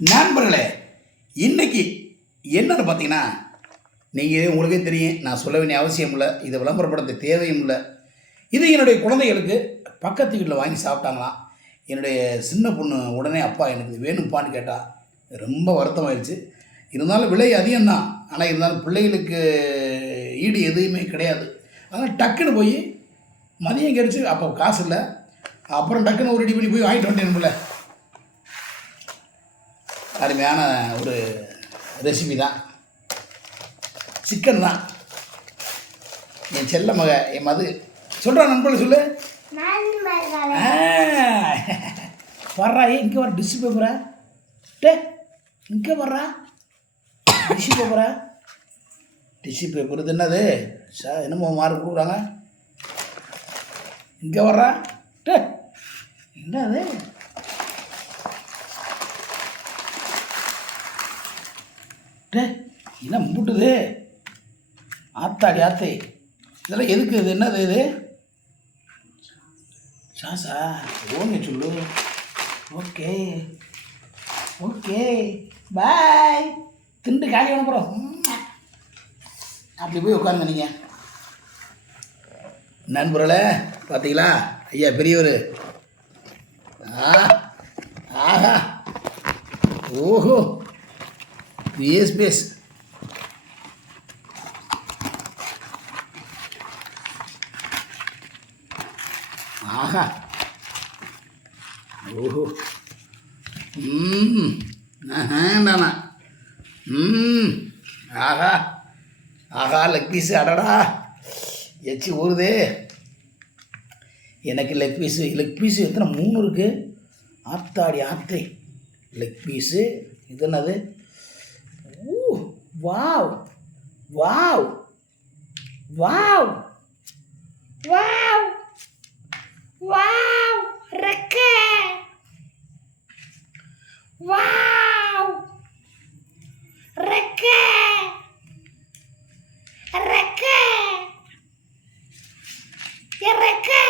நண்பர்களே இன்னைக்கு என்னன்னு பார்த்தீங்கன்னா நீங்கள் உங்களுக்கே தெரியும் நான் சொல்ல வேண்டிய அவசியம் இல்லை இதை விளம்பரப்படுத்த தேவையும் இல்லை. இது என்னுடைய குழந்தைகளுக்கு பக்கத்து வீட்டில் வாங்கி சாப்பிட்டாங்களாம். என்னுடைய சின்ன பொண்ணு உடனே அப்பா எனக்கு இது வேணும்ப்பான்னு கேட்டால் ரொம்ப வருத்தமாயிடுச்சு இருந்தாலும் விலை அதிகம்தான். ஆனால் இருந்தாலும் பிள்ளைகளுக்கு ஈடு எதுவுமே கிடையாது. அதனால் டக்குன்னு போய் மதியம் கிடச்சி அப்போ காசு இல்லை. அப்புறம் டக்குன்னு ஒரு ரெடி பண்ணி போய் வாங்கிட்டு வந்துட்டேன்ல அருமையான ஒரு ரெசிபி தான். சிக்கன் தான். என் செல்ல மக என் மது. சொல்கிறா நண்பர்கள் சொல்லு. வர்றா ஏ இங்கே வர டிஷ்யூ பேப்பரா டே இங்கே வர்றா. டிஷ்யூ பேப்பரா டிஷ்யூ பேப்பர் இது என்னது? சார் என்னமோ மார்க் கொடுக்குறாங்க. இங்கே வர்றா. டே என்னது? டே என்ன முட்டுது ஆத்தாடி ஆத்தை. இதெல்லாம் எதுக்கு இது? என்னது இது? சாசா ஓங்க சொல்லு. ஓகே. ஓகே. பாய். திண்டு காலி அனுப்புகிறோம் அப்படி போய் உட்காருங்க நீங்கள் நண்பர்களே பார்த்தீங்களா? ஐயா பெரியவர். ஆ ஆஹா. ஓஹோ. பேஸ் பேஸ் ஆஹா ஓஹோ ம் வேண்டாண்ணா ம் ஆஹா ஆஹா லெக் பீஸு அடடா. எச்சி ஊறுதே. எனக்கு லெக் பீஸு லெக் பீஸு எத்தனை? மூணு இருக்குது ஆத்தாடி ஆத்தை. லெக் பீஸு இது என்னது? Wow wow wow wow wow ரெக்க வாவ் ரெக்கே ரெக்க ரெக்கே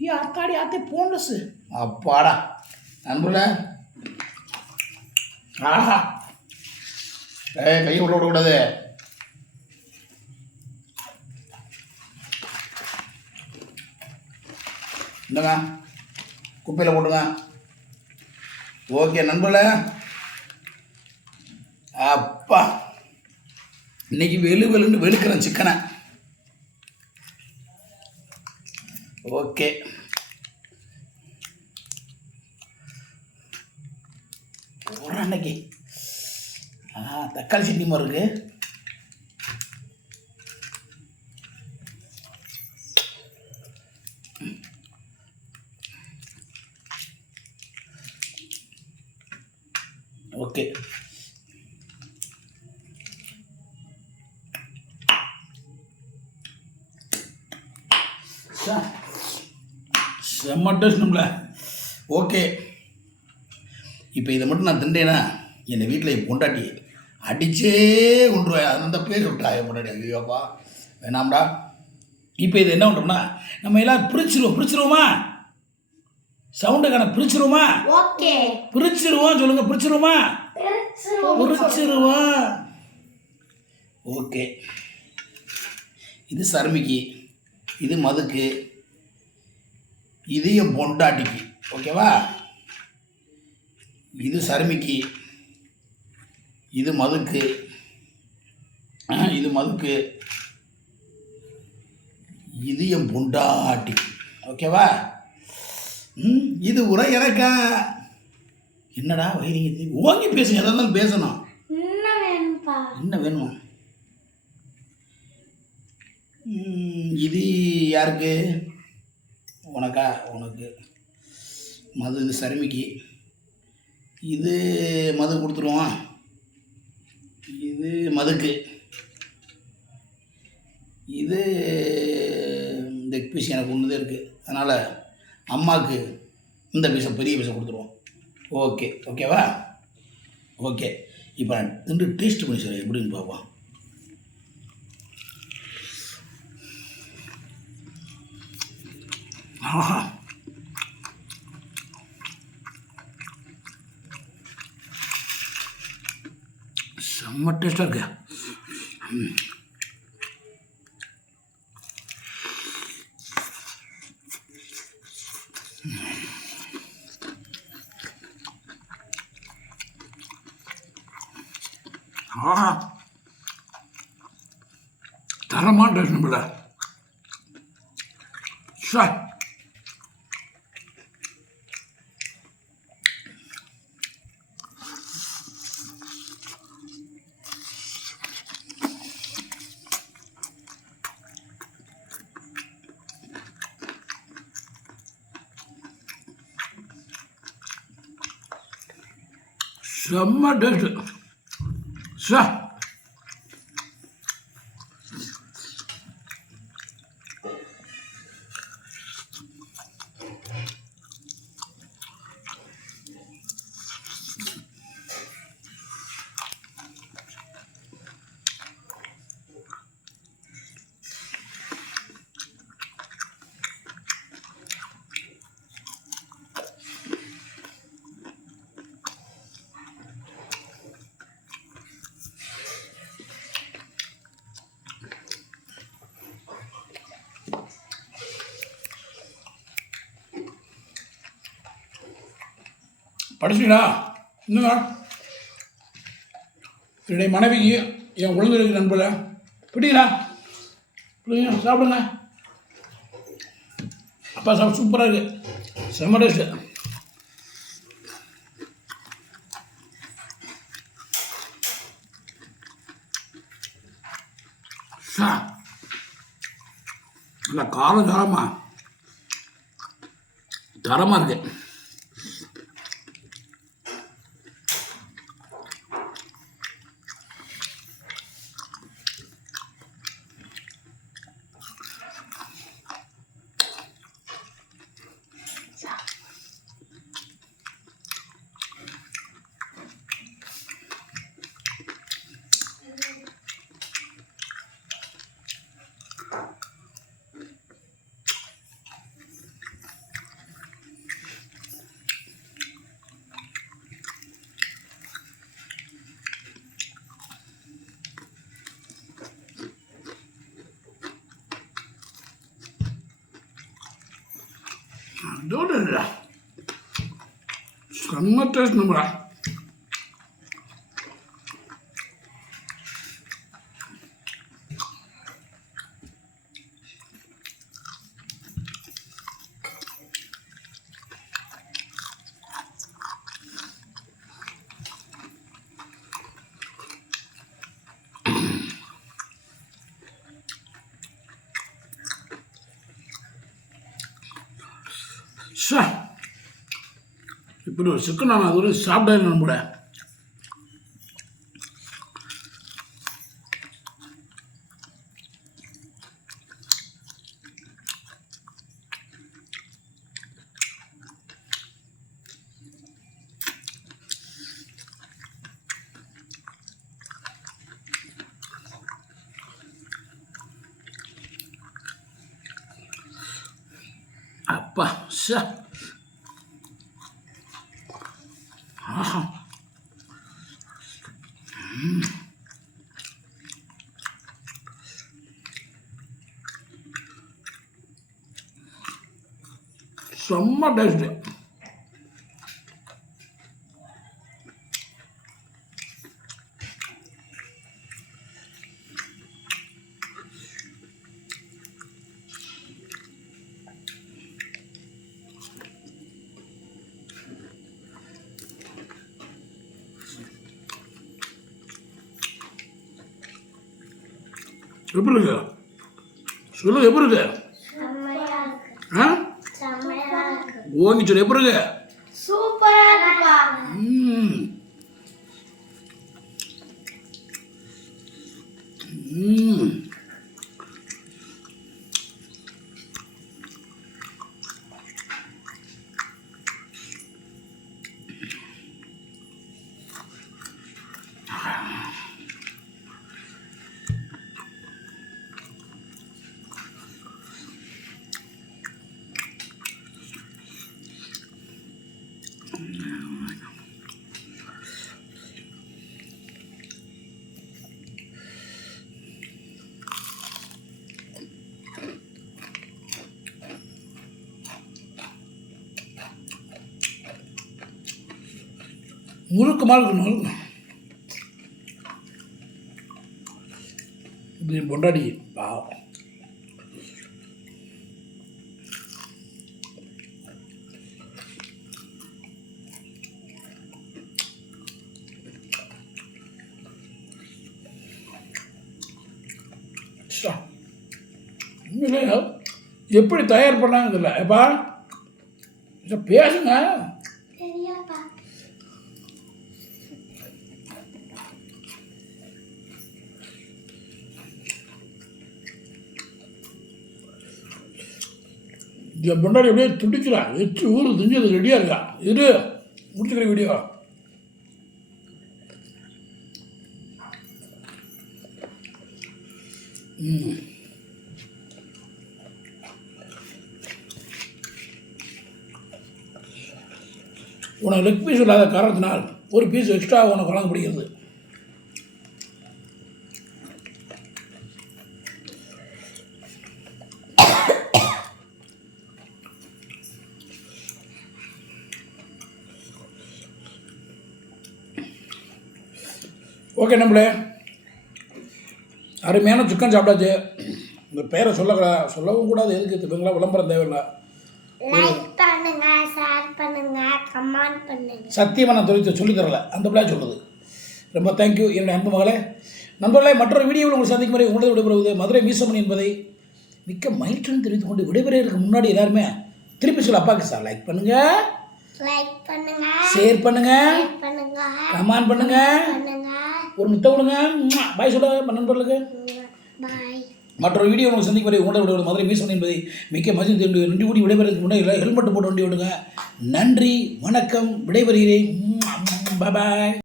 ஏ ஆத்தாடி ஆத்தை போனஸு அப்பாடா நண்பர்கள ஆஹா ஏய் கையை உள்ள விடக்கூடாது. இந்தங்க. குப்பையில் போட்டுங்க. ஓகே நண்பர்களே. அப்பா. இன்னைக்கு வெளு வெளுன்னு வெளுக்கிறேன் சிக்கனை. ஓகே ஒரு அன்னைக்கு ஆ தக்காளி சட்னி மாதிரி இருக்கு. ஓகே. செம்ம டேஸ்ட் நம்மள. ஓகே. இப்போ இதை மட்டும் நான் திண்டேனா என்னை வீட்டில் என் பொண்டாட்டி அடிச்சே கொண்டுருவேன் அந்த பேர் விட்டா என் பொண்டாட்டி ஐயோப்பா வேணாம்டா. இப்போ இது என்ன பண்ணுறோம்னா நம்ம எல்லாம் பிரிச்சிருவோம். பிரிச்சிருவோமா? சவுண்டை காண பிரிச்சிருவோமா? ஓகே. பிரிச்சிருவோம் சொல்லுங்க. பிரிச்சிருவோமா. பிரிச்சிருவோம். ஓகே. இது சர்மிக்கு இது மதுக்கு இது என் பொண்டாட்டிக்கு. ஓகேவா? இது சர்மிக்கு இது மதுக்கு. இது மதுக்கு. இது என் பொண்டாட்டிக்கு ஓகேவா? இது உரை எனக்கா என்னடா வைரிங்க ஓங்கி பேசுங்க எதாக இருந்தாலும் பேசணும். என்ன வேணும்? இது யாருக்கு? உனக்கா? உனக்கு. மது இது சருமிக்கு. இது மது கொடுத்துருவோம். இது மதுக்கு. இது இந்த பீஸ் எனக்கு ஒன்று தான் இருக்குது அதனால் அம்மாவுக்கு இந்த பீஸை பெரிய பீஸை கொடுத்துருவோம். ஓகே ஓகேவா ஓகே இப்போ நான் திண்டு டேஸ்ட் பண்ணி சொல்கிறேன் எப்படின்னு பார்ப்போம். ஆஹா. செம்ம டேஸ்டாக இருக்கு. ஆஹா தரமான டேஸ்ட் நம்மள. சார் செம்ம டேஸ்ட்டு. சார் படிச்சிட்டீங்களா இன்னுங்க என்னுடைய மனைவிக்கு என் குழந்தைகளுக்கு நண்பல. பிடிங்களா பிடிங்க சாப்பிடுங்க. அப்பா சாப்பிட சூப்பராக இருக்குது செம்ம டேஸ்ட்டு காலம் நல்லா காரம் காரமா? தரமாக இருக்கு அதோட இல்லை செம்ம டேஸ்ட் நம்மளா சா இப்படி ஒரு சிக்கன் நான் அது வரைக்கும் சாப்பிட்டே நம்மள அப்பா சா ஆஹா ம். செம்ம டேஸ்ட்டு எப்படி இருக்கு? சொல்லு எப்படி இருக்கு செம்மையா இருக்கு ஆ செம்மையா இருக்கு ஓங்கி சொல்லு எப்படி இருக்கு முழுக்கமாக இருக்கணும் இப்படி பொண்டாடி பாவம். எப்படி தயார் பண்ணாங்க தெரியல. ஏப்பா இதை பேசுங்க. பொண்டாடி அப்படியே துடிக்கிறா. எச்சு ஊரு திஞ்சது ரெடியாக இருக்கா? இரு முடிச்சுக்கிற வீடியோ உனக்கு லெக் பீஸ் இல்லாத காரணத்தினால் ஒரு பீஸ் எக்ஸ்ட்ரா உனக்கு வழங்கப்படுகிறது ஓகே நம்மளே. அருமையான சிக்கன் சாப்பிடாச்சு இந்த பேரை சொல்லக்கூடாது சொல்லவும் கூடாது. எதுக்கு இவங்களா விளம்பரம் தேவையில்லை. பண்ணுங்க கமெண்ட் பண்ணுங்க. சத்தியமாக நான் தொழில் சொல்லித் தரல அந்த பிள்ளை சொல்லுது. ரொம்ப தேங்க்யூ என்னுடைய அன்பு மகளே. நண்பர்களே மற்றொரு வீடியோவில் உங்களை சந்திக்கும் வரை உங்களது விடைபெறுவது மதுரை மீசமணி என்பதை மிக்க மகிழ்ச்சியுடன் தெரிவித்துக் கொண்டு விடைபெறுவதற்கு முன்னாடி எல்லாருமே திருப்பி சொல்ல அப்பாக்கு சார் லைக் பண்ணுங்க. லைக் பண்ணுங்க. ஷேர் பண்ணுங்க. பண்ணுங்க. கமெண்ட் பண்ணுங்க. ஒரு முட்டை கொடுங்க. பாய் சொல்ல நண்பர்களுக்கு. பாய் மற்றொரு வீடியோ உங்களுக்கு சந்திக்கும் வரை உங்களோட விடைபெறுவது மதுரை மீசமணி என்பதை மிக்க மகிழ்ச்சி ரெண்டு கூடி விடைபெறதுக்கு முன்னாடி ஹெல்மெட் போட்டு வண்டி விடுங்க நன்றி வணக்கம் விடைபெறுகிறேன். பாய்